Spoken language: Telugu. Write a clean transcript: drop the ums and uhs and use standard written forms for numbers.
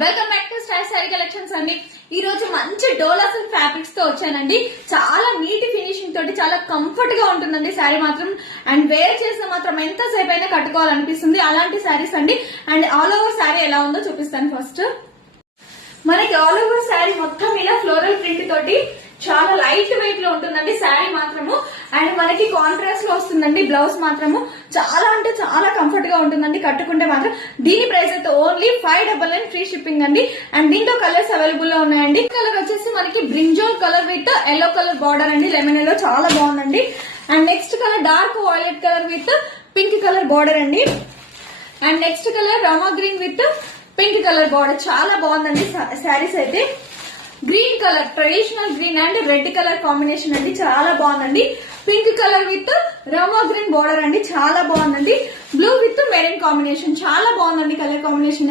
Welcome back to style sari collections అండి. ఈ రోజు మంచి డోలా సిల్క్ ఫ్యాబ్రిక్స్ తో వచ్చానండి. చాలా నీట్ ఫినిషింగ్ తోటి చాలా కంఫర్ట్ గా ఉంటుందండి శారీ మాత్రం. అండ్ వేర్ చేసిన మాత్రం ఎంతసేపు అయినా కట్టుకోవాలనిపిస్తుంది అలాంటి శారీస్ అండి. అండ్ ఆల్ ఓవర్ శారీ ఎలా ఉందో చూపిస్తాను. ఫస్ట్ మనకి ఆల్ ఓవర్ శారీ మొత్తం ఇలా ఫ్లోరల్ ప్రింట్ తోటి చాలా లైట్ వెయిట్ లో ఉంటుందండి శారీ మాత్రము. అండ్ మనకి కాంట్రాస్ట్ లో వస్తుందండి బ్లౌజ్ మాత్రము. చాలా అంటే చాలా కంఫర్ట్ గా ఉంటుందండి కట్టుకుంటే మాత్రం. దీని ప్రైస్ అయితే ఓన్లీ 599 ఫ్రీ షిప్పింగ్ అండి. అండ్ దీంట్లో కలర్స్ అవైలబుల్ లో ఉన్నాయండి. కలర్ వచ్చేసి మనకి brinjal colour with yellow colour border అండి. లెమన్ ఎల్లో చాలా బాగుందండి. And next colour dark violet colour with pink colour border అండి. And next colour Rama green with pink colour border. చాలా బాగుందండి శారీస్ అయితే. Green colour traditional green and red colour combination అండి. చాలా బాగుందండి. Pink colour with Rama green border అండి. చాలా బాగుందండి. బ్లూ విత్ మెరూన్ కాంబినేషన్ చాలా బాగుందండి కలర్ కాంబినేషన్.